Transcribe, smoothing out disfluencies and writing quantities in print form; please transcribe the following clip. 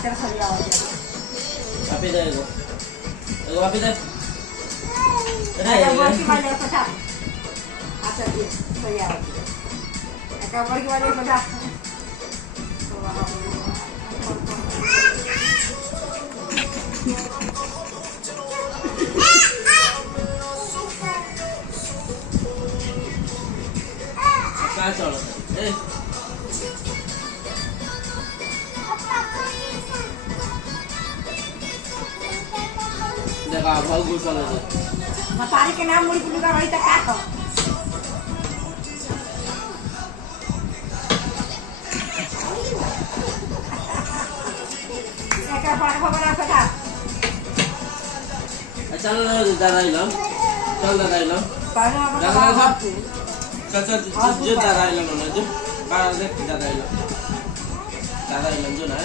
হাতের ছবি আওয়াজ বাপি দে এগো বাপি দে বলছি মানে কথা আচ্ছা দিয়ে ছবি আওয়াজ একা বলছি মানে কথা काय चालत ए देखा भाऊ घुसले मग तारीख के नाम मुड़ी पुली का वही तक का एका बड़ा खबर आ सका चल दादा इलाम चल दादा इलाम पाना दादा चाचा जो दादा इलाम ना जो बाहर से दादा इलाम जो ना